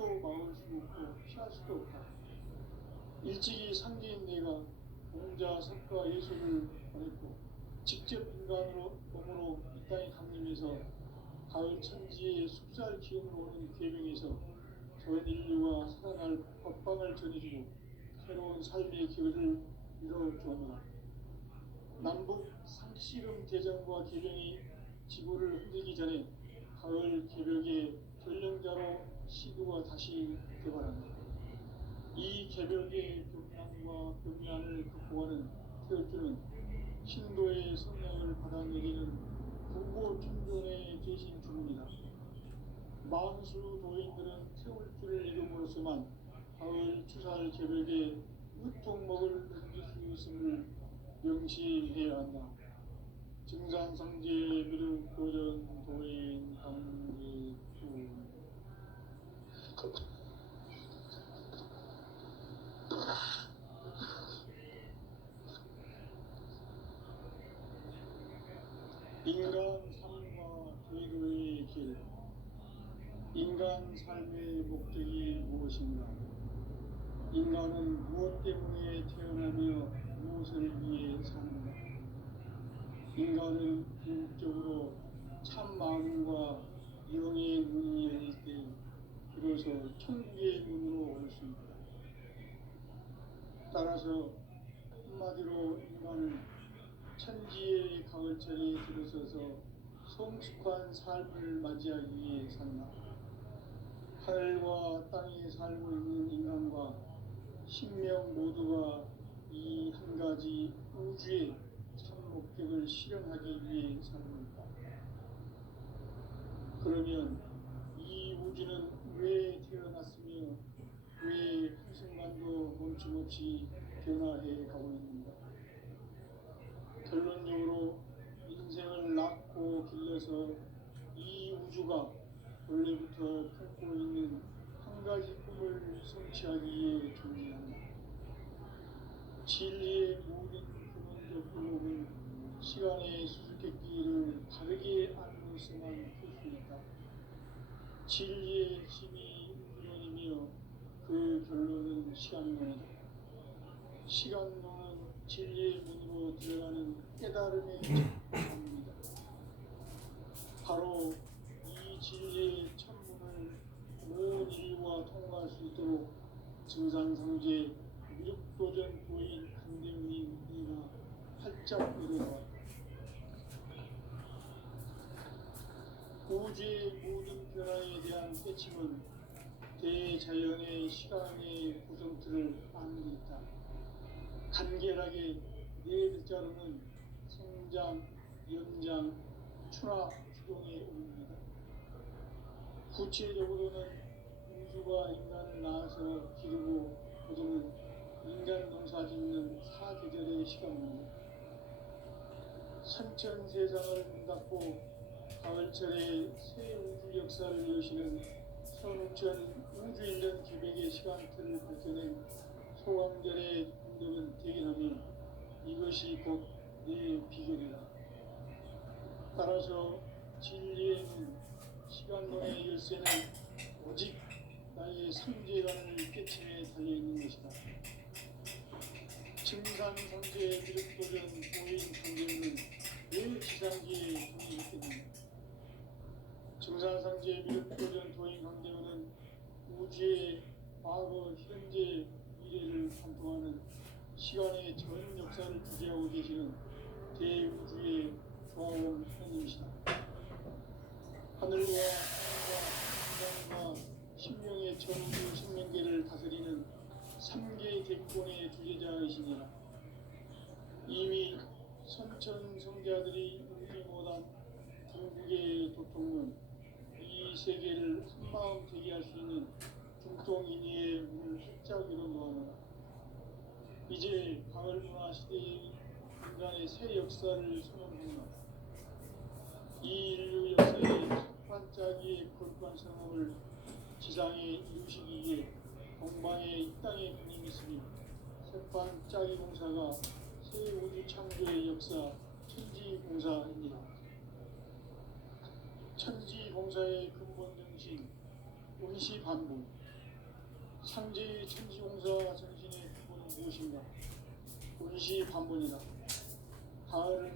누구도 막을 수 없고 피할 수도 없다. 일찍이 상제인 내가 공자, 석가, 예술을 보냈고 직접 인간으로 몸으로 이 땅에 강림해서 가을 천지의 숲살 기운으로 오는 계명에서 전 인류가 살아날 법방을 전해주고 새로운 삶의 길을 이뤄주었노라. 남북 상씨름 대전과 계명이 지구를 흔들기 전에 가을 개벽의 전령자로 시도가 다시 개발한다. 이 개벽의 벽난과 벽난을 극복하는 태울주는 신도의 성령을 받아내리는 국보충전의 계신 주문이다. 만수 도인들은 태울주를 이름으로서만 가을 추살 개벽의 으통먹을 넘길 수 있음을 명시해야 한다. 증산상제 미륵도전 도인 강제주 인간 삶과 제도의 길. 인간 삶의 목적이 무엇인가? 인간은 무엇 때문에 태어나며 무엇을 위해 사는가? 인간은 궁극적으로 참 마음과 영의 문이 열릴 때 비로소 천국의 문으로 올 수 있다. 따라서 한마디로 인간은 천지의 가을철에 들어서서 성숙한 삶을 맞이하기 위해 산다. 하늘과 땅에 살고 있는 인간과 신명 모두가 이 한 가지 우주의 참 목적을 실현하기 위해 사는 것이다. 그러면 이 우주는 왜 태어났으며 왜 한순간도 멈춤없이 변화해 가고 있는가? 결론적으로 인생을 낳고 길러서 이 우주가 원래부터 품고 있는 한 가지 꿈을 성취하기 위해 존재한다. 진리의 모든 근원적 의목은 시간의 수수께끼를 바르게 알고서만 풀 수 있다. 진리의 힘이 우주론이며 그 결론은 시간론이다. 시간론은 진리의 문으로 들어가는 깨달음의 첫문입니다. 바로 이 진리의 천문을 온 인류가 통과할 수 있도록 증산상제 미륵도전 도인 강대문인 이가 활짝 열어보았다. 우주의 모든 변화에 대한 깨침은 대자연의 시간의 구성틀을 아는 데 있다. 간결하게 네 글자로는 성장, 연장, 추락, 주동의 의미입니다. 구체적으로는 우주가 인간을 낳아서 기르고 거두는 인간 농사 짓는 사계절의 시간입니다. 선천세상을 문 닫고 가을철에 새 우주 역사를 여시는 선우천 우주인전 기백의 시간틀을 밝혀낸 소강절의 운동은 대견하며 이것이 곧 내 비결이다. 따라서 진리의 문, 시간론의 열쇠는 오직 나의 삼재관을 깨침에 달려있는 것이다. 증산상제 미륵도전 도인 강대문은 왜 지상기에 동의했겠는가? 증산상제 미륵도전 도인 강대문은 우주의 과거, 현재, 미래를 관통하는 시간의 전 역사를 주재하고 계시는 대우주의 조화원 하나님이시다. 하늘과 땅과 인간과 신명의 전우주 생명계를 다스리는 3개 대권의 주제자이시니라. 이미 선천 성자들이 울지 못한 중국의 도통은 이 세계를 한마음 되게 할 수 있는 중통인의의 문을 활짝 열어놓았노라. 이제 가을 문화 시대의 인간의 새 역사를 선언합니다. 이 인류 역사의 첫 반짝이의 거룩한 성업을 지상에 이루시기 위해 동방에 이 땅에 군림했으니 첫 반짝이 공사가 새 우주 창조의 역사 천지공사입니다. 천지공사의 근본 정신, 운시반복, 상제의 천지공사 정신의 기본은 무엇인가? 본시반본이다. 가을은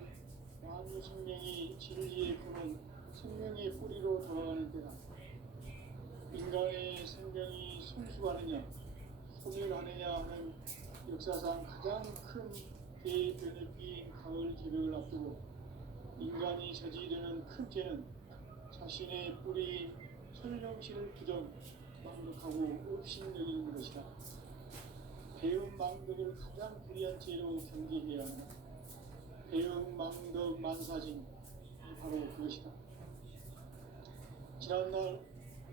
만유 생명이 진리의 근원, 생명의 뿌리로 돌아가는 때다. 인간의 생명이 성숙하느냐, 소멸하느냐 하는 역사상 가장 큰 대변혁기인 가을 개벽을 앞두고 인간이 저지르는 큰 죄는 자신의 뿌리인 설령실을 부정, 망덕하고 업신여기는 것이다. 배음 망덕을 가장 불의한 죄로 경계해야 한다. 배음 망덕 만사진이 바로 그것이다. 지난날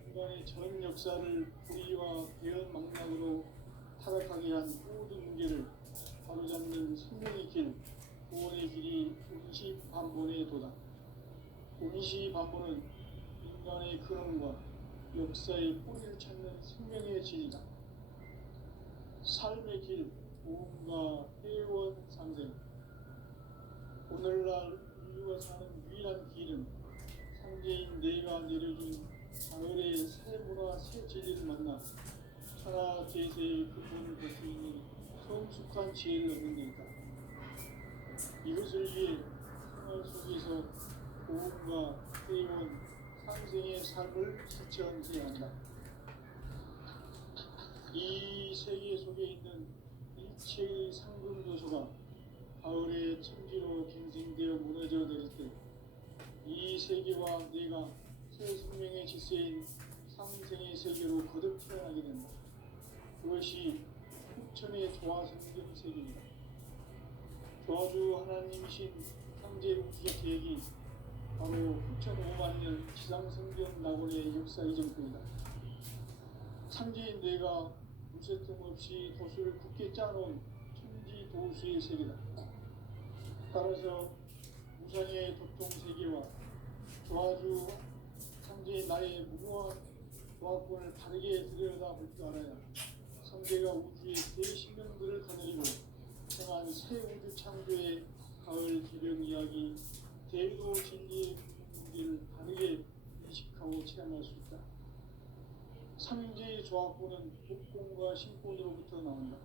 인간의 전 역사를 불의와 배음 망락으로 타락하게 한 모든 문제를 바로잡는 생명의 길, 구원의 길이 운시반본에 도다. 운시반본은 인간의 근원과 역사의 뿌리를 찾는 생명의 진이다. 삶의 길, 보험과 회원 상생. 오늘날 인류가 사는 유일한 길은 상제인 내가 내려준 가을의 새 문화, 새 진리를 만나 천하 제세의 근본을 볼 수 있는 성숙한 지혜를 얻는 데이다. 이것을 위해 생활 속에서 보험과 회원, 상생의 삶을 실천해야 한다. 이 세계 속에 있는 일체의 상금 요소가 가을의 천지로 갱생되어 무너져 내릴 때 이 세계와 내가 새 생명의 질서인 상생의 세계로 거듭 태어나게 된다. 그것이 후천의 조화성경 세계입니다. 조화주 하나님이신 상제 우주적 계획이 바로 후천 5만년 지상성경 낙원의 역사 이전입니다. 상제인 내가 무쇠틈 없이 도수를 굳게 짜놓은 천지 도수의 세계다. 따라서 무상의 도통 세계와 조화주 상제인 나의 무궁한 조화권을 바르게 들여다볼 줄 알아야 상제가 우주의 대신명들을 거느리고 행한 새 우주 창조의 가을 개벽 이야기, 대도 진리의 문제를 바르게 인식하고 체험할 수 있다. 상제의 조화권은 복권과 신권으로부터 나온다.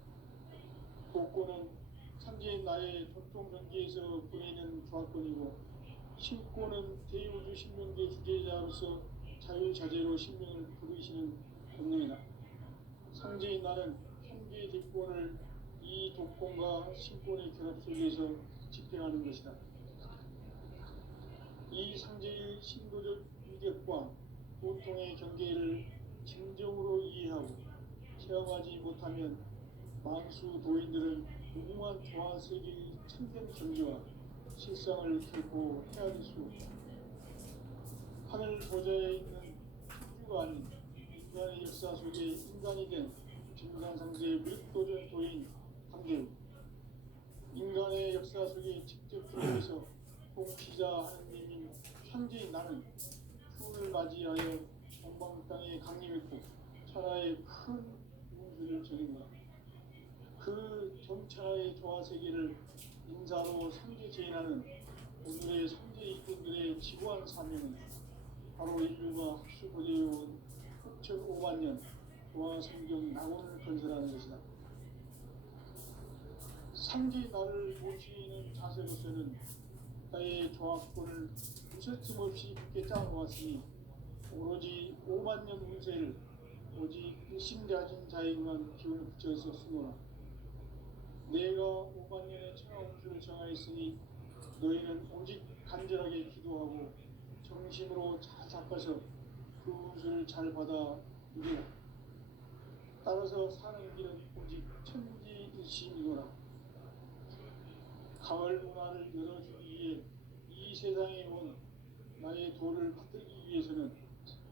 복권은 상제인 나의 도통 전기에서 보내는 조화권이고, 신권은 대우주 신명계 주제자로서 자유자재로 신명을 부르시는 본능이다. 상제인 나는 현재 대권을 이 독권과 신권의 결합 속에서 집행하는 것이다. 이 상제의 신도적 위력과 보통의 경계를 진정으로 이해하고 체험하지 못하면 만수 도인들은 무궁한 조화세계의 참된 경지와 실상을 결코 헤아릴 수 없다. 하늘 보좌에 있는 천주가 아닌 인간의 역사 속에 인간이 된 증산상제의 밀도전 도인 함대우, 인간의 역사 속에 직접 들어서 통치자 하느님인 상제인 나는 추운을 맞이하여 동방 땅에 강림했고 천하의 큰 운수를 정했노라. 그 정천하의 조화세계를 인사로 상제 제인하는 오늘의 상제 일꾼들의 지구한 사명은 바로 인류가 학수고대해온 6,500만 년 조화성경 낙원을 건설하는 것이다. 상제 나를 모시는 자세로서는 나의 조화권을 무쇠틈 없이 굳게 짜놓았으니 오로지 5만 년 운세를 오직 일심가진 자에게만 기운을 붙여서 쓰노라. 내가 5만 년의 천하 운수를 정하였으니 너희는 오직 간절하게 기도하고 정심으로 잘 닦아서 그 운수를 잘 받아 누리라. 따라서 사는 길은 오직 천지일심이노라. 가을 문화를 열어주기 위해 이 세상에 온 나의 도를 받들기 위해서는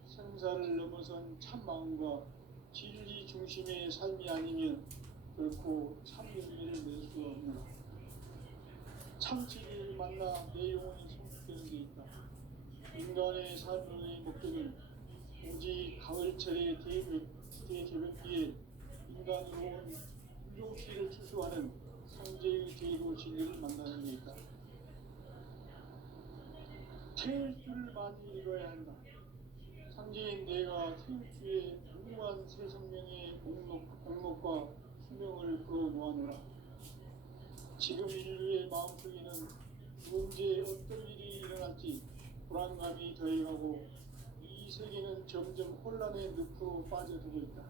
생사를 넘어선 참마음과 진리 중심의 삶이 아니면 결코 참 의미를 낼 수가 없노라. 참 진리를 만나 내 영혼이 성숙되는 데 있다. 인간의 삶의 목적은 오직 가을철의 대개벽기에 인간으로 온 인종시를 추수하는 상제의 제도 진리를 만나는 데 있다. 태울 줄을 많이 읽어야 한다. 상제인 내가 태울주의 무궁한 새 생명의 목록 지금 인류의 마음속에는 언제 어떤 일이 일어날지 불안감이 더해가고 이 세계는 점점 혼란의 늪으로 빠져들고 있다.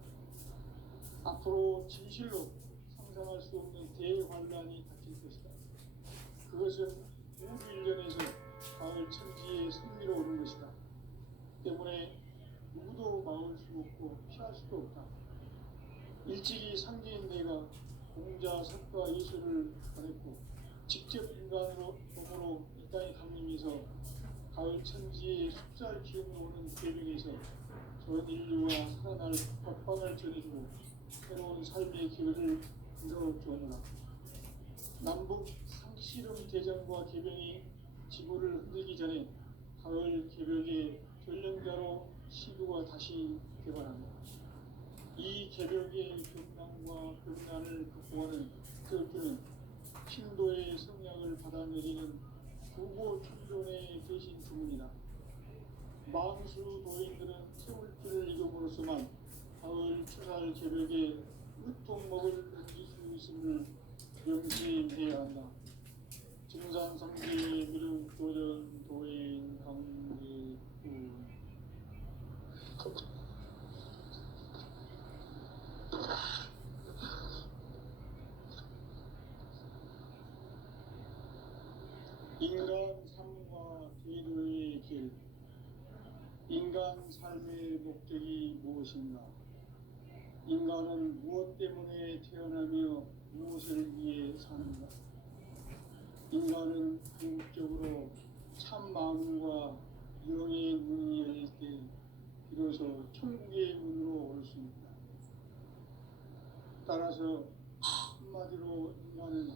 앞으로 진실로 상상할 수 없는 대환란이 닥칠 것이다. 그것은 우주 일련에서 가을 천지의 승리로 오는 것이다. 때문에 누구도 막을 수 없고 피할 수도 없다. 일찍이 상제인 내가 공자, 석가, 예술을 보냈고 직접 인간으로 몸으로 이 땅에 강림해서 가을 천지의 숫살 기운이 오는 계명에서 전 인류와 살아날 법방을 전해주고 새로운 삶의 기회를 열어주었노라. 남북 상씨름 대전과 개병이 지구를 흔들기 전에 가을 개벽의 전령자로 시구가 다시 개발합니다. 이 개벽의 경랑과 경란을 극복하는 태극기는 신도의 성약을 받아내리는 구보 충존의 대신 주문이다. 망수 도인들은 태울기를 이름으로서만 가을 추살 개벽에 으통목을 던질 수 있음을 명심해야 한다. 증산성지 미륵 도전 도인 강제구 인간 삶과 제도의 길. 인간 삶의 목적이 무엇인가? 인간은 무엇 때문에 태어나며 무엇을 위해 사는가? 인간은 궁극적으로 참 마음과 영의 문이 열릴 때 비로소 천국의 문으로 올 수 있다. 따라서 한마디로 인간은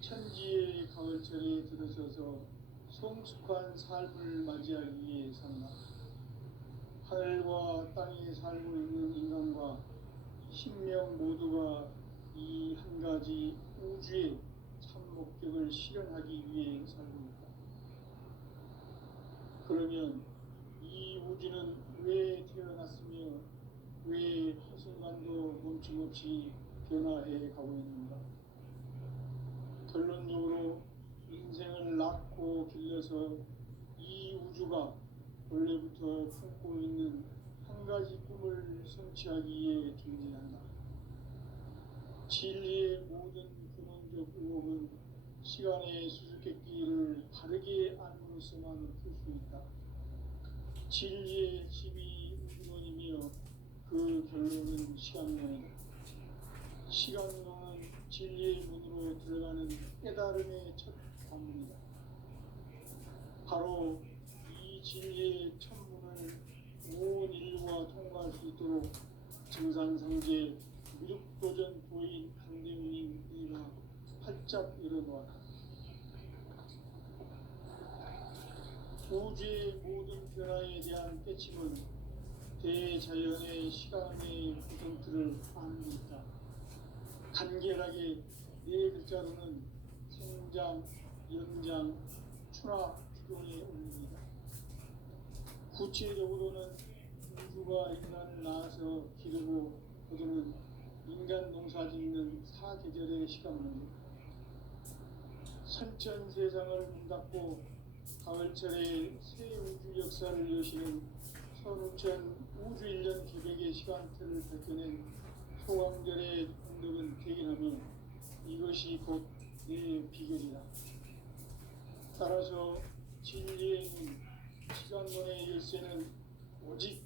천지의 가을철에 들어서서 성숙한 삶을 맞이하기 위해 산다. 하늘과 땅에 살고 있는 인간과 신명 모두가 이 한 가지 우주의 참 목적을 실현하기 위해 살고 있다. 그러면 이 우주는 왜 태어났으며 왜 한순간도 멈춤없이 변화해 가고 있는가? 결론적으로 인생을 낳고 길러서 이 우주가 원래부터 품고 있는 한 가지 꿈을 성취하기 위해 존재한다. 진리의 모든 근원적 의혹은 시간의 수수께끼를 바르게 알므로써만 풀 수 있다. 진리의 핵심이 우주론이며 그 결론은 시간론이다. 시간론은 진리의 문으로 들어가는 깨달음의 첫 관문이다. 바로 이 진리의 첫 문을 온 인류가 통과할 수 있도록 증산성제 미륵도전 도인 강대문인 네가 활짝 열어놓아라. 우주의 모든 변화에 대한 깨침은 대자연의 시간의 구성틀을 아는 데 있다. 간결하게 네 글자로는 생장, 연장, 추락, 추동에 올립니다. 구체적으로는 우주가 인간을 낳아서 기르고 거두는 인간 농사 짓는 사계절의 시간입니다. 선천 세상을 문닫고 가을철에 새 우주 역사를 여시는 선우천 우주 1년 개벽의 시간틀을 밝혀낸 소강절의 공덕은 대견하며 이것이 곧 내 비결이다. 따라서 진리의 문, 시간론의 열쇠는 오직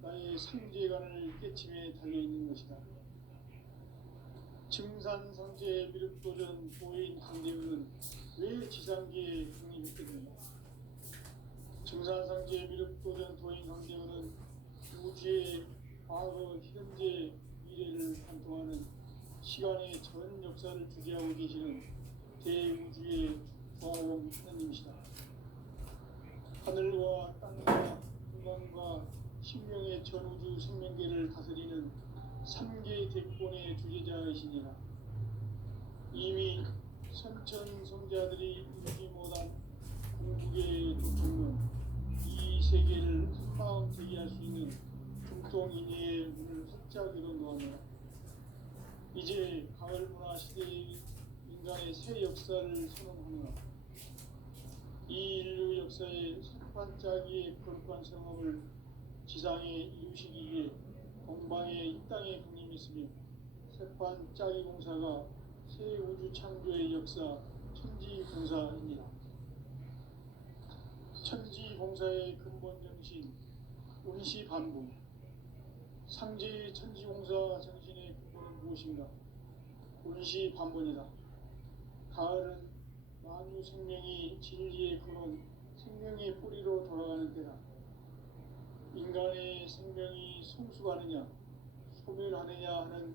나의 상제관을 깨침에 달려있는 것이다. 증산성제 미륵도전 도인 강대문은 왜 지상계에 독립했겠는가? 증산성제 미륵도전 도인 강대문은 우주의 과거, 현재, 미래를 관통하는 시간의 전 역사를 주재하고 계시는 대우주의 조화원 하나님이시다. 하늘과 땅과 인간과 신명의 전우주 생명계를 다스리는 3개 대권의 주제자이시니라. 이미 선천성자들이 이루지 못한 궁극의 도청론, 이 세계를 한마음 제기할 수 있는 중통인의의 문을 활짝 열어놓았노라. 이제 가을 문화 시대의 인간 인간의 새 역사를 선언하노라. 이 인류 역사의 석반짜기의 거룩한 성험을 지상에 이루시기 위해 동방에 이 땅에 군림했으며 석반짜기 공사가 새 우주 창조의 역사 천지공사입니다. 천지공사의 근본 정신 운시반복. 상제의 천지공사 정신의 근본은 무엇인가? 운시반복이다. 가을은 만유 생명이 진리의 근원, 생명의 뿌리로 돌아가는 때다. 인간의 생명이 성숙하느냐, 소멸하느냐 하는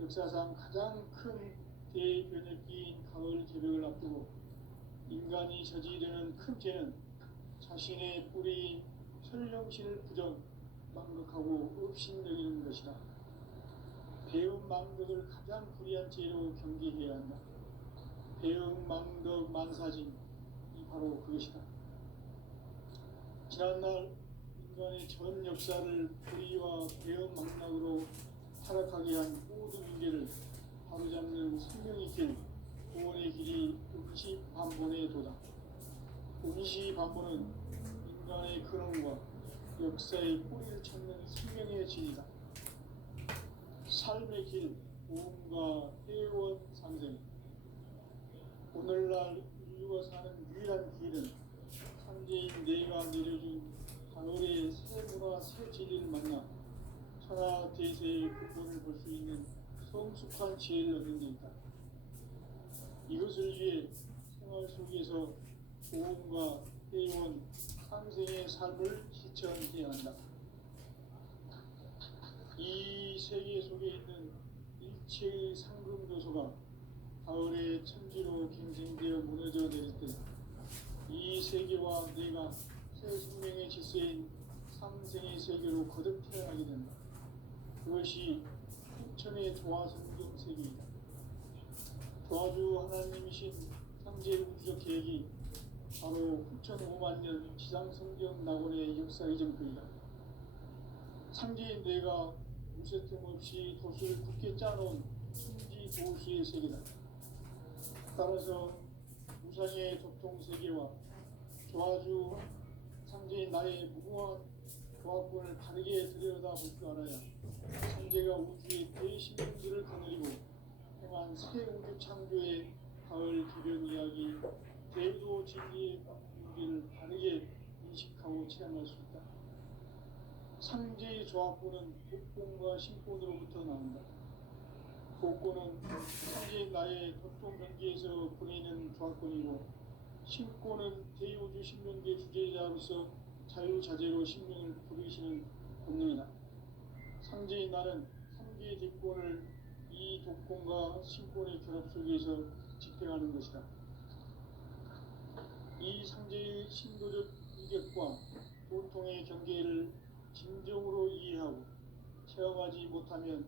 역사상 가장 큰 대변혁기인 가을 개벽을 앞두고 인간이 저지르는 큰 죄는 자신의 뿌리인 천령신을 부정, 망극하고 업신여기는 것이다. 배음 망덕을 가장 불의한 죄로 경계해야 한다. 배음 망덕 만사진이 바로 그것이다. 지난날 인간의 전 역사를 불의와 배음 망락으로 타락하게 한 모든 문제를 바로잡는 생명의 길, 구원의 길이 운시반본의 도다. 운시반본은 인간의 근원과 역사의 뿌리를 찾는 생명의 진이다. 삶의 길, 보험과 회원 상생. 오늘날 인류가 사는 유일한 길은 상제인 내가 내려준 가을의 새 문화, 새 진리를 만나 천하 대세의 근본을 볼 수 있는 성숙한 지혜를 얻는 데 있다. 이것을 위해 생활 속에서 보험과 회원, 상생의 삶을 실천해야 한다. 이 세계 속에 있는 일체의 상금 요소가 가을의 천지로 갱생되어 무너져 내릴 때 이 세계와 내가 새 생명의 질서인 상생의 세계로 거듭 태어나게 된다. 그것이 후천의 조화성경 세계이다. 조화주 하나님이신 상제 우주적 계획이 바로 9,500년 지상성경 낙원의 역사의 전표이다. 상제인 내가 무쇠틈 없이 돛을 굳게 짜놓은 천지 도수의 세계다. 따라서 무상의 도통세계와 조화주 상제인 나의 무궁한 조합권을 바르게 들여다볼 줄 알아야 상제가 우주의 대신령들을 거느리고 행한 새 우주 창조의 가을 기변 이야기, 대도 진리의 문제를 바르게 인식하고 체험할 수 있다. 상제의 조합권은 복권과 신권으로부터 나온다. 복권은 상제인 나의 도통 경계에서 보내는 조합권이고, 신권은 대우주 신명계 주제자로서 자유자재로 신명을 부르시는 본능이다. 상제인 나는 3개의 대권을 이 독권과 신권의 결합 속에서 집행하는 것이다. 이 상제의 신도적 이격과 도통의 경계를 진정으로 이해하고 체험하지 못하면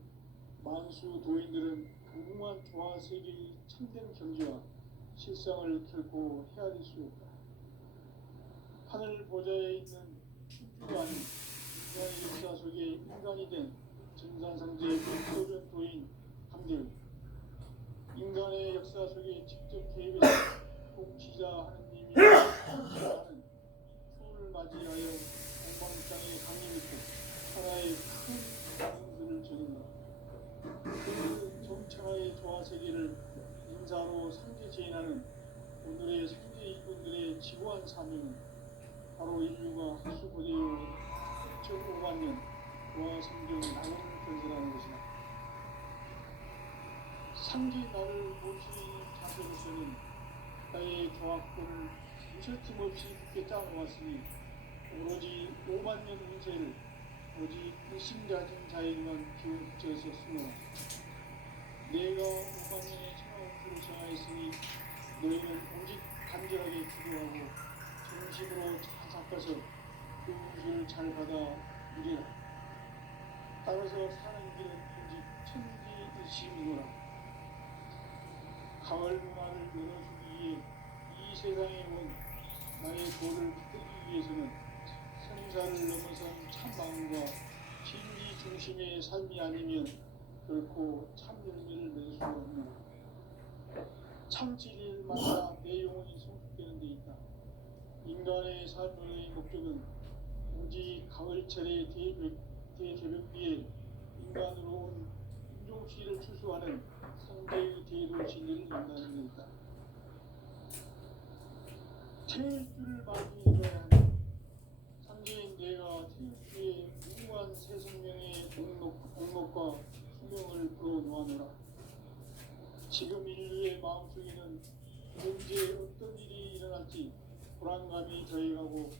만수 도인들은 무궁한 조화 세계의 참된 경지와 실상을 결코 헤아릴 수 없다. 하늘 보좌에 있는 춘주가 아닌 인간의 역사 속에 인간이 된 증산상제의 불도전 도인 함들, 인간의 역사 속에 직접 개입해서 통치자 하느님이 하는 추후를 맞이하여 공방장에 강림했고 하나의 큰 공들을 전한다. 그 정천하의 조화세계를 인사로 상제제인하는 오늘의 상제 이꾼들의 지고한 사명은 바로 인류가 하수고대로 2,500만 년 조화성경 낙원을 건설하는 것이다. 상제 나를 모시는 자세로서는 나의 조합권을 무쇠틈 없이 굳게 짜놓았으니 오로지 5만 년 운세를 오직 일심가진 자에게만 기울여서 쓰노라. 내가 5만 년의 천하운수를 정하였으니 너희는 오직 간절하게 기도하고 정심으로 잘 닦아서 그 운수를 잘 받아 누리라. 따라서 사는 길은 오직 천지일심이노라. 가을 문화를 열어주기 위해 이 세상에 온 나의 도를 붙들기 위해서는 생사를 넘어선 참마음과 진리 중심의 삶이 아니면 결코 참 열매를 맺을 수 없노라. 참지를 만나 내 영혼이 성숙되는 데 있다. 인간의 삶의 목적은 오직 가을철의 대개벽비에 인간으로 온 인종시를 추수하는 상대의 대도 진리를 인다는 데 있다. 태일주를 맞이해야 하는 상계인 내가 태일주의 무궁한 새 생명의 공록과 수명을 불어놓아노라. 지금 인류의 마음속에는 언제 어떤 일이 일어날지 불안감이 더해가고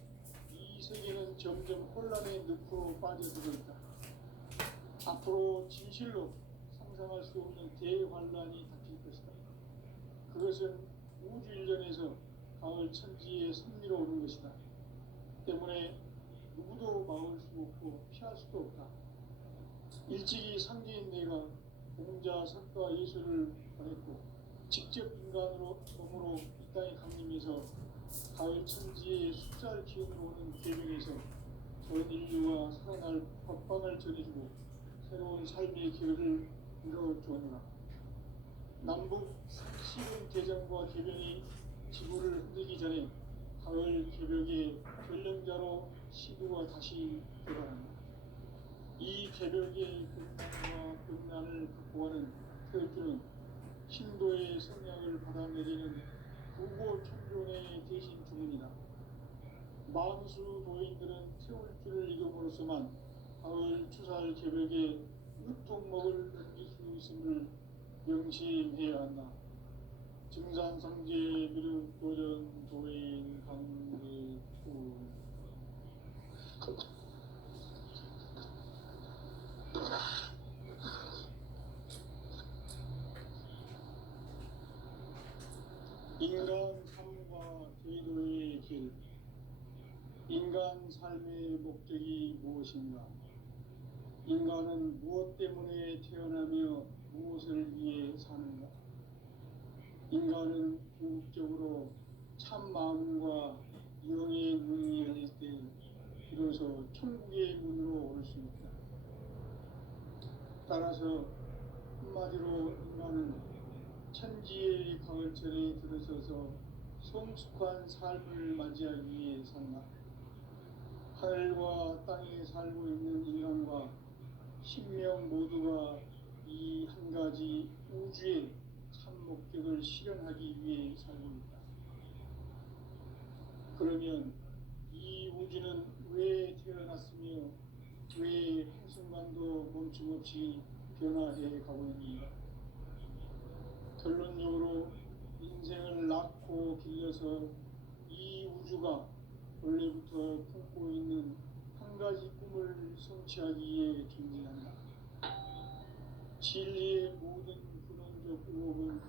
이 세계는 점점 혼란의 늪으로 빠져들고 있다. 앞으로 진실로 상상할 수 없는 대환란이 닥칠 것이다. 그것은 우주 일련에서 가을 천지의 섭리로 오는 것이다. 때문에 누구도 막을 수 없고 피할 수도 없다. 일찍이 상계인 내가 공자, 석가, 예수를 보냈고 직접 인간으로 몸으로 이 땅에 강림해서 가을 천지의 숫자를 기원으로 오는 계명에서 전 인류와 살아날 법방을 전해주고 새로운 삶의 기회를 이뤄주었노라. 남북 식은 개정과 개변이 지구를 흔들기 전에 가을 개벽의 결령자로 시구가 다시 되어간다. 이 개벽의 극난과 극난을 극복하는 태일주는 신도의 성량을 받아내리는 부고 청존의 대신 주문이다. 만수 도인들은 태울주를 이름으로서만 가을 추살 개벽에 으통먹을 넘길 수 있음을 명심해야 한다. 증산상제 미륵도전 도인 강대구 인간 삶과 제도의 길. 인간 삶의 목적이 무엇인가? 인간은 무엇 때문에 태어나며 무엇을 위해 사는가? 인간은 궁극적으로 참 마음과 영의 문이 열릴 때 비로소 천국의 문으로 올 수 있다. 따라서 한마디로 인간은 천지의 가을철에 들어서서 성숙한 삶을 맞이하기 위해 산다. 하늘과 땅에 살고 있는 인간과 신명 모두가 이 한 가지 우주의 참 목적을 실현하기 위해 살고 있다. 그러면 이 우주는 왜 태어났으며 왜 한순간도 멈춤없이 변화해 가고 있는가? 결론적으로 인생을 낳고 길러서 이 우주가 원래부터 품고 있는 한 가지 꿈을 성취하기 위해 존재한다. 진리의 모든 근원적 의혹은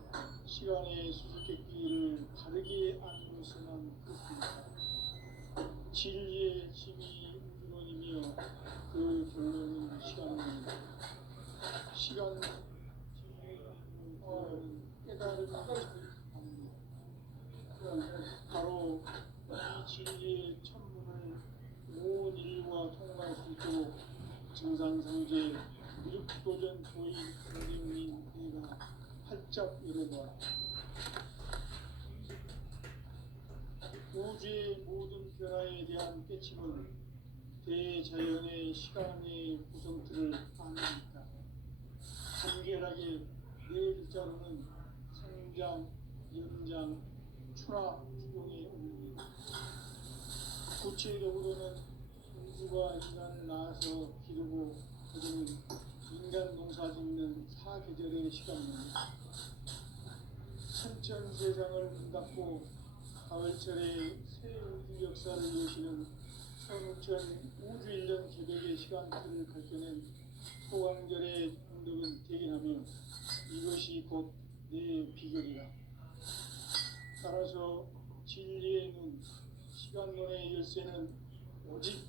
시간의 수수께끼를 바르게 안으로서만 그렇습니다. 진리의 힘이 우주론이며 그 결론은 시간론이다. 시간 진리의 깨달음이 바로 이 진리의 천문을 온 인류가 통과할 수 있도록 증산상제 미륵도전 도인 선생님 내가 활짝 열어봐. 우주의 모든 변화에 대한 깨침은 대자연의 시간의 구성틀을 아닙니다. 간결하게 네 글자로는 성장, 연장, 추나 추동의 의미입니다. 구체적으로는 우주가 인간을 낳아서 기르고 거두는 인간 농사 짓는 사계절의 시간입니다. 천천 세상을 문 닫고 가을철에 새 우주 역사를 여시는 성천 우주 일년 개벽의 시간틀을 밝혀낸 소강절의 공덕은 대견하며 이것이 곧 내 비결이다. 따라서 진리의 눈, 시간론의 열쇠는 오직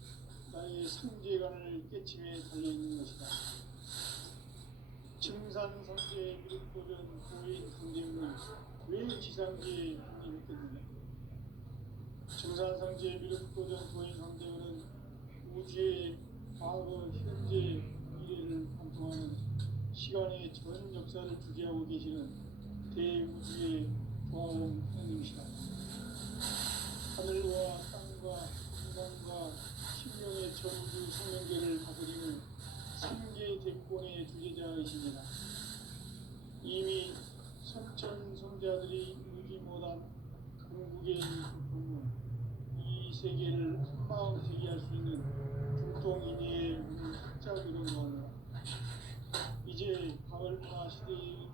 나의 상제관을 깨침에 달려있는 것이다. 증산상제 미륵도전 도인 강대문은 왜 지상계에 강림했겠느냐? 증산상제 미륵도전 도인 강대문은 우주의 과거, 현재, 미래를 관통하는 시간의 전 역사를 주재하고 계시는 대우주의 조화로운 하나님이시다. 하늘과 땅과 인간과 신명의 전우주 생명계를 다스리는 삼계 대권의 주제자이십니다. 이미 선천성자들이 누리지 못한 궁극의 부품은 이 세계를 한마음 되게 할 수 있는 중통인의의 문을 활짝 열어놓았노라. 이제 가을문화 시대의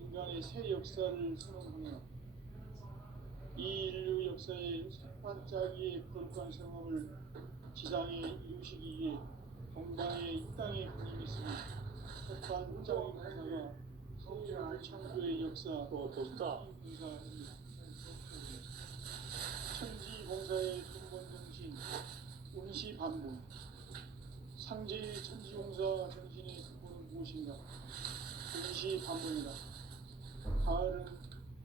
인간의 새 역사를 선언하노라. 이 인류 역사의 반짝이의 거룩한 성함을 지상에 이루시기 위해 동방의 이 땅에 분임했으니 반짝이 문화가 서울 창조의 역사 천지봉사입니다. 천지봉사의 근본 정신 운시반본. 상제의 천지봉사 정신의 근본은 무엇인가? 운시반본이다. 가을은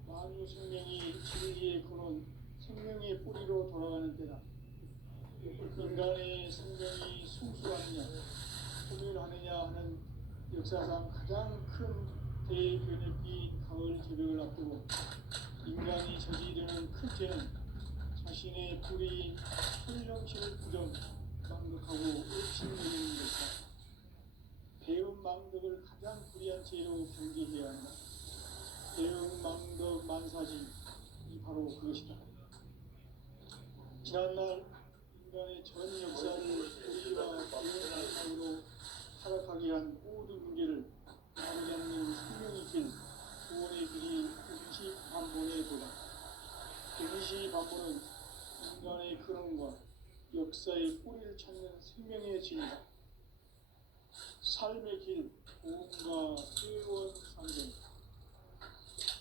만유 생명이 진리의 근원, 생명의 뿌리로 돌아가는 때다. 인간의 생명이 성숙하느냐, 소멸하느냐 하는 역사상 가장 큰 대변혁기인 가을 제벽을 앞두고 인간이 저지르는 큰 죄는 자신의 뿌리인 현령신을 부정, 망덕하고 의심내는 것이다. 배운 망덕을 가장 불의한 죄로 경계해야 한다. 배운 망덕 만사지, 이 바로 그것이다. 지난날 인간의 전 역사를 우리와 배운 망상으로 타락하게 한 모든 문제를 다루지 않는 생명의 길, 구원의 길이 운시반본의 도다. 운시반본은 인간의 근원과 역사의 뿌리를 찾는 생명의 진이다. 삶의 길, 보험과 회원 상정.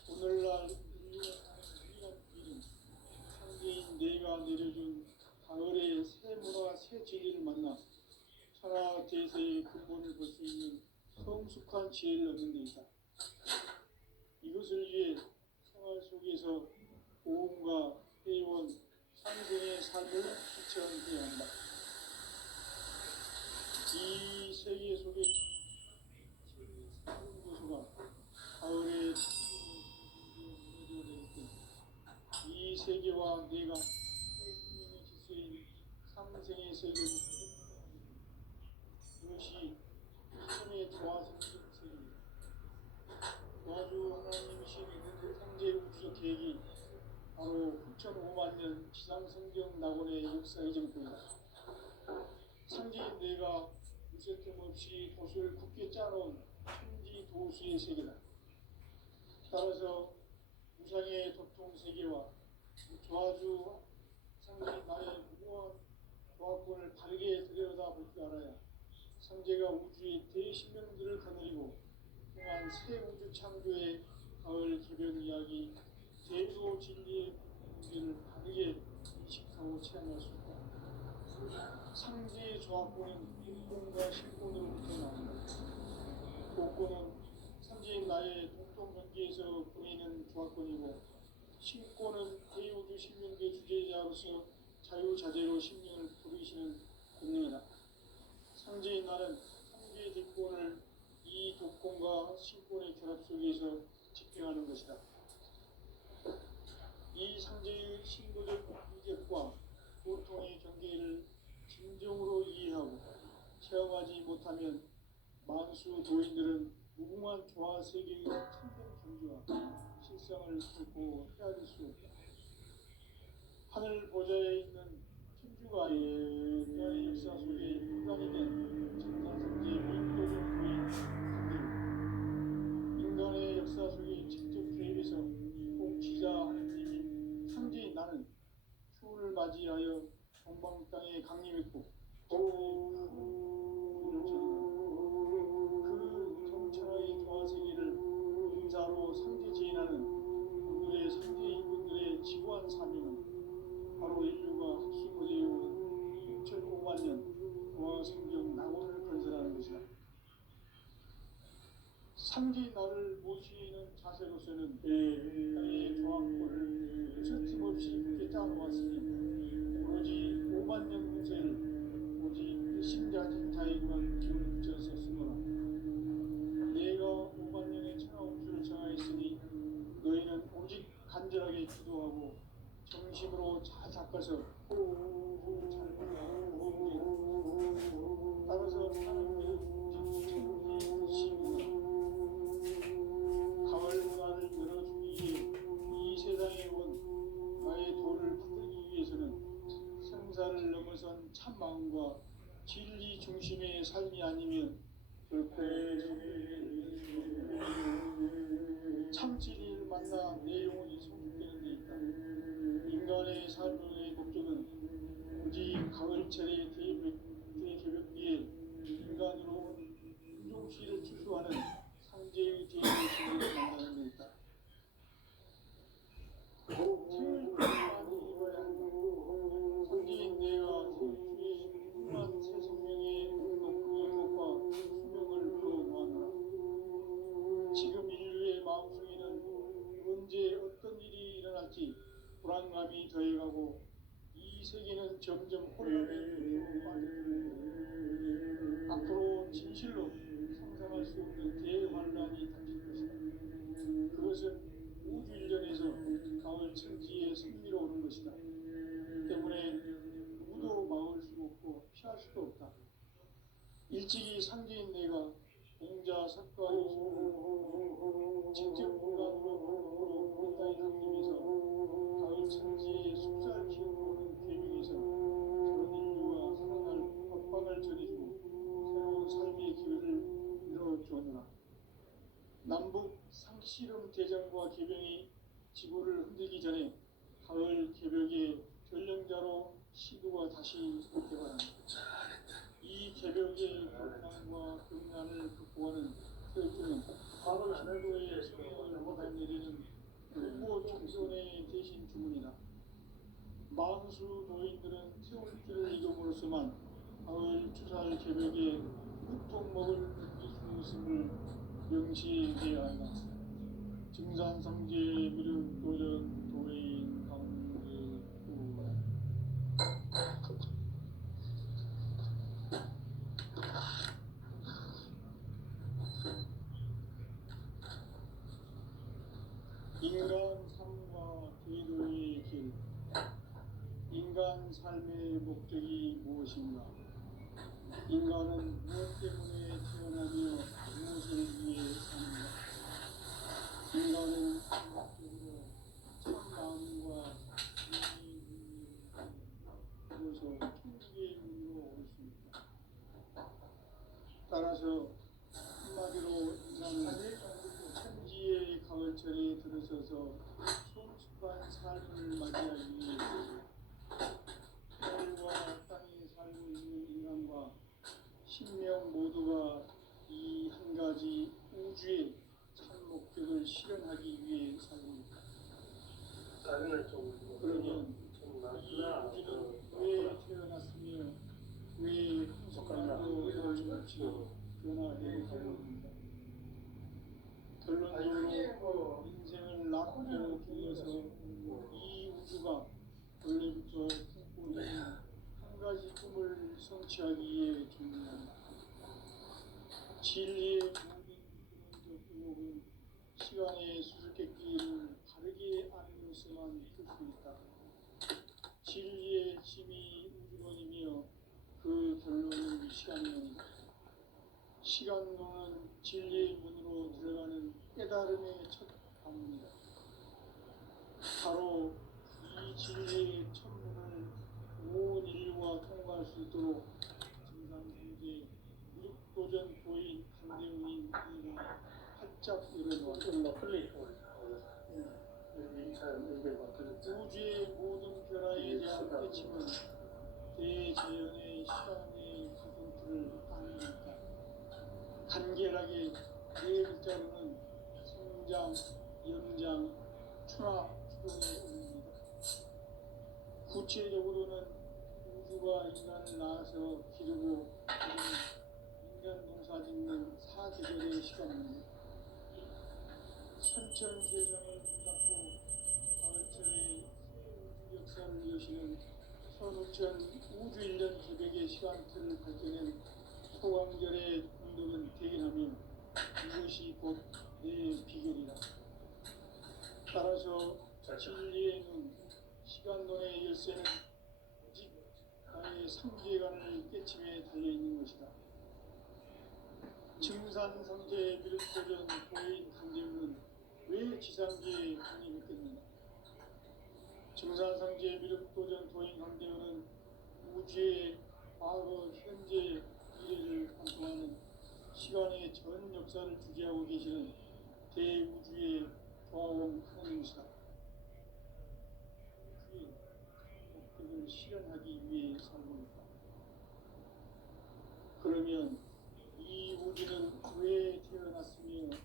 오늘날 인류가 사는 유일한 길은 상계인 내가 내려준 가을의 새 문화, 새 진리를 만나 천하 대세의 근본을 볼 수 있는 성숙한 지혜를 얻는 데 있다. 이것을 위해 생활 속에서 보험과 회원, 상생의 삶을 실천해야 한다. 이 세계 속에 새로운 요소가 가을의 무너져버릴 때 이 세계와 내가 생명의 질서인 상생의 세계를 그것이 천의 조화성적 세계입니다. 도와주 하나님이신 상제 우주적 계획이 바로 9,500만 년 지상성경 낙원의 역사의 정통이다. 상제인 내가 무쇠틈 없이 도수를 굳게 짜놓은 천지 도수의 세계다. 따라서 무상의 도통 세계와 조화주 상제인 나의 무한 조화권을 바르게 들여다볼 줄 알아야 상제가 우주의 대신명들을 거느리고 통한 새 우주 창조의 가을 개변 이야기, 제도 진리의 문제를 바르게 인식하고 체험할 수 있다. 상제의 조합권은 인권과 신권으로부터 나온다. 도권은 상제인 나의 동통 경계에서 보이는 조합권이고, 신권은 대우주 신명계 주제자로서 자유자재로 신명을 부르시는 권능이다. 상제인 나는 상제의 대권을 이 도권과 신권의 결합 속에서 집행하는 것이다. 이 상제의 신도적 이적과 고통의 경계를 진정으로 이해하고 체험하지 못하면 만수 도인들은 무궁한 조화 세계의 참된 경지와 실상을 결코 헤아릴 수 없다. 하늘 보좌에 있는 천주가 인간의 역사 속에 인간이면 천상상제의 인도적 부인 상제요. 인간의 역사 속에 직접 개입해서 통치자 하느님인 상제인 나는 추를 맞이하여 동방 땅에 강림했고 그 정천하의 조화세계를 인자로 상제지인하는 오늘의 상제인분들의 지구한 사명은 바로 인류가 학수 고대해오는 6,500만 년 조화성경 낙원을 건설하는 것이다. 상제인 나를 모시는 자세로서는 땅의 조화권을 무쇠틈없이 굳게 짜놓았으니 오로지 5만 년 문세를 오직 신자진자에만 기운을 붙여서 쓰노라. 내가 5만 년의 천하음수를 정하였으니 진심으로 잘 닦아서 따라서 하나님께는 천지의 가을 문화를 열어주기 이 세상에 온 나의 도를 받들기 위해서는 생사를 넘어선 참 마음과 진리 중심의 삶이 아니면 결코 참 진리를 만나 내 영혼이 성숙되는 데 있다. 인간의 삶의 목적은 오직 가을철의 대개벽기에 인간으로 윤종씨를 추수하는 상제의 대개벽기를 만나는 데 있다. 생을 많이 입어야 한다. 상제인 내가 생주의 풍만 새 생명의 행복과 수명을 불어모았노라. 지금 인류의 마음속에는 언제 어떤 일이 일어날지 불안감이 더해가고 이 세계는 점점 혼란의 중으로 빠져들고 앞으로 진실로 상상할 수 없는 대환란이 닥칠 것이다. 그것은 우주 일전에서 가을 천지의 승리로 오는 것이다. 때문에 누구도 막을 수 없고 피할 수도 없다. 일찍이 상제인 내가 공자 석가의 소를 직접 인간으로 이 땅에 강림해서 가을 천지의 숲살 기업으로는 계명에서 저런 인류와 살아날 협박을 전해주고 새로운 삶의 기회를 열어주었노라. 남북 상씨름 대전과 개병이 지구를 흔들기 전에 가을 개벽의 전령자로 시도가 다시 개발한다. 이 개벽의 고난과 극난을 극복하는 태극기는 바로 신도의 성령을 받아내리는 불보 총선의 대신 주문이다. 만수 노인들은 세월 길을 이금으로서만 가을 추살 개벽에 흑통 먹을 느낄 수 있음을 명시해야 한다. 증산상제 미륵 도전 도인 강제구 인간 삶과 기도의 길. 인간 삶의 목적이 무엇인가? 인간은 무엇 때문에 태어나며 무엇을 위해 사는가? 인간은 궁극적으로 참 마음과 그래서 천국의 문으로 올 수 있다. 따라서 한마디로 인간은 천지의 가을철에 들어서서 성숙한 삶을 맞이하기 위해 하늘과 땅에 살고 있는 인간과 신명 모두가 이 한 가지 우주의 참 목적을 실현하기 위해 살고 있다. 그러면 이 우주는 왜 태어났으며 왜 순간도 정치 변화되고 있는가? 결론적으로 인생을 낳고 죽어서 이 우주가 원래부터 꿈꾸고 있는 한 가지 꿈을 성취하기 위해 존재한다. 진리의 모든 근원적 의혹은 시간의 수수께끼를 바르게 알므로서만 풀 수 있다. 진리의 힘이 우주론이며 그 결론은 시간론이다. 시간론은 진리의 문으로 들어가는 깨달음의 첫 방문이다. 바로 이 진리의 첫 문을 온 인류가 통과할 수 있도록 증산상제 무력도전 도인 강대웅인 이가 활짝 열어놓았다. 우주의 모든 변화에 대한 깨침은 대재현의 시간의 가정틀을 안에 있다. 간결하게 네 글자로는 성장, 연장, 추나, 추동의 의미입니다. 구체적으로는 우주가 인간을 낳아서 기르고 인간 농사 짓는 사계절의 시간입니다. 선천개성을 붙잡고 가을철의 우주 역사를 여시는 선우천 우주일년 기백의 시간틀을 밝혀낸 소강절의 공덕은 대견하며 이것이 곧 내 비결이다. 따라서 진리의 눈, 시간론의 열쇠는 오직 나의 상계관을 깨침에 달려있는 것이다. 증산상제의 미륵도전 보인 강대우는 왜 지상계에 독립했겠느냐? 증산상제의 미륵도전 도인 강대우는 우주의 과거, 현재, 미래를 관통하는 시간의 전 역사를 주재하고 계시는 대우주의 조화원 하나님이시다. 그의 목적을 실현하기 위해 살고 있다. 그러면 이 우주는 왜 태어났으며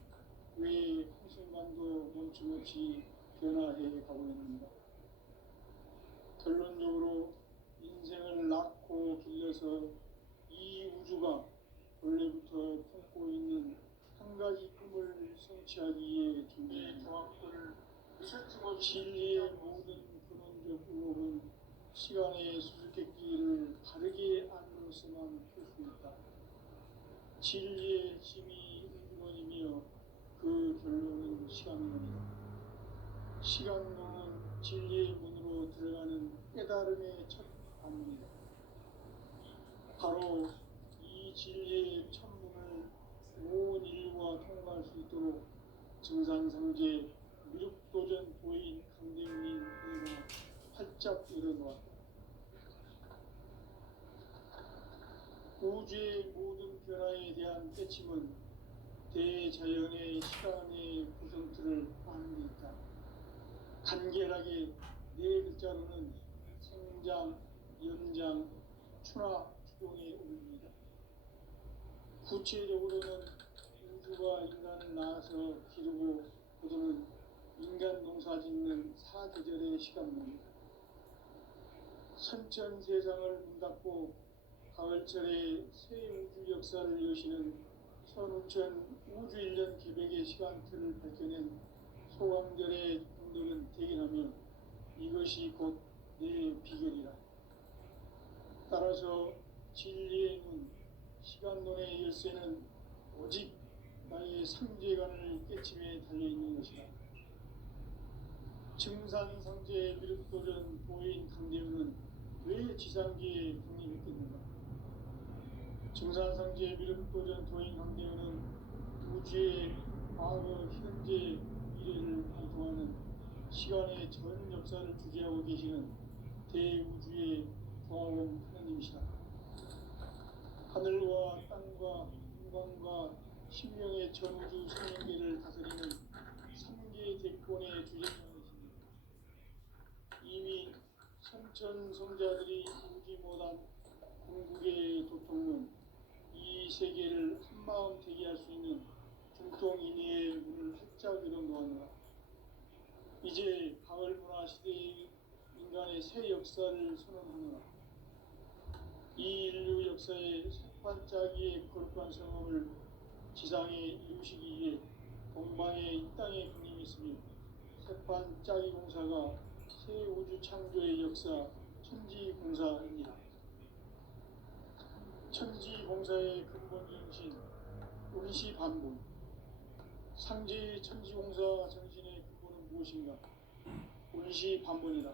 왜 한순간도 멈춤없이 변화해 가고 있는가? 결론적으로 인생을 낳고 길러서 이 우주가 원래부터 품고 있는 한 가지 꿈을 성취하기 위해 존재의 정확도를 진리의 모든 근원적 의혹은 시간의 수수께끼를 바르게 안으로서만 풀 수 있다. 진리의 힘이 우주론이며 그 결론은 시간론이다. 시간론은 진리의 문으로 들어가는 깨달음의 첫 관문이다. 바로 이 진리의 천문을 온 인류가 통과할 수 있도록 증산상제 미륵도전 보인 강대웅인 내가 활짝 열어놓았다. 우주의 모든 변화에 대한 깨침은 대자연의 시간의 구성틀을 아는 데 있다. 간결하게 네 글자로는 생장, 연장, 추나, 추동에 오릅니다. 구체적으로는 우주가 인간을 낳아서 기르고 거두는 인간 농사 짓는 사계절의 시간입니다. 선천 세상을 문 닫고 가을철에 새 우주 역사를 여시는 선우천 우주 1년 기백의 시간틀을 밝혀낸 소강절의 분들은 대견하며 이것이 곧 내 비결이라. 따라서 진리의 눈, 시간론의 열쇠는 오직 나의 상제관을 깨침에 달려있는 것이다. 증산상제의 미륵도전 보인 강대우는 왜 지상계에 독립했겠는가? 증산상제의 미륵도전 도인 강대우는 우주의 과거, 현재, 미래를 관통하는 시간의 전 역사를 주재하고 계시는 대우주의 조화원 하나님이시다. 하늘과 땅과 인간과 신명의 전우주 생명계를 다스리는 3계 대권의 주재자이십니다. 이미 선천성자들이 울지 못한 궁극의 도통은 이 세계를 한마음 되게 할 수 있는 중통인의의 문을 활짝 열어놓았노라. 이제 가을 문화 시대의 인간의 새 역사를 선언하노라. 이 인류 역사의 색반짝이의 거룩한 성험을 지상에 이루시기 위해 동방에 이 땅에 군림했으며 색반짝이 공사가 새 우주 창조의 역사 천지공사입니다. 천지공사의 근본 정신 운시반본. 상제의 천지공사 정신의 근본은 무엇인가? 운시반본이다.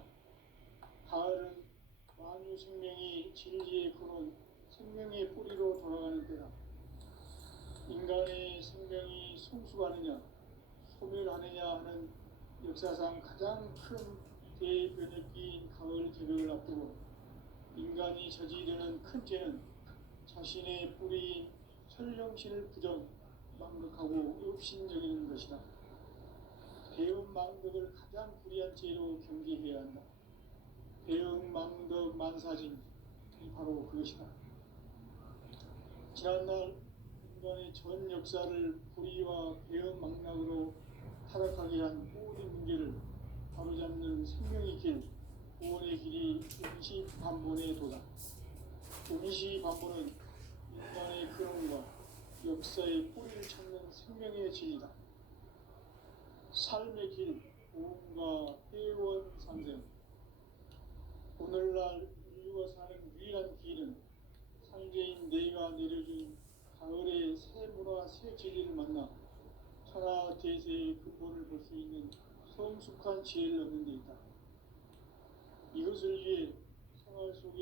가을은 만유 생명이 진리의 근원, 생명의 뿌리로 돌아가는 때다. 인간의 생명이 성숙하느냐, 소멸하느냐 하는 역사상 가장 큰 대변혁기인 가을 개벽을 앞두고 인간이 저지르는 큰 죄는 자신의 뿌리인 설령신을 부정, 망극하고 욕심적인 것이다. 배움 망덕을 가장 불의한 죄로 경계해야 한다. 배움 망덕 만사징이 바로 그것이다. 지난날 인간의 전 역사를 불의와 배움 망락으로 타락하게 한 모든 문제를 바로잡는 생명의 길, 구원의 길이 운시반본의 도다. 운시반본은 인간의 근원과 역사의 뿌리를 찾는 생명의 진리다. 삶의 길, 보험과 회원 상생. 오늘날 인류가 사는 유일한 길은 상제인 내가 내려준 가을의 새 문화, 새 진리를 만나 천하 대세의 근본을 볼 수 있는 성숙한 지혜를 얻는 데 있다. 그것을 위해 생활 속에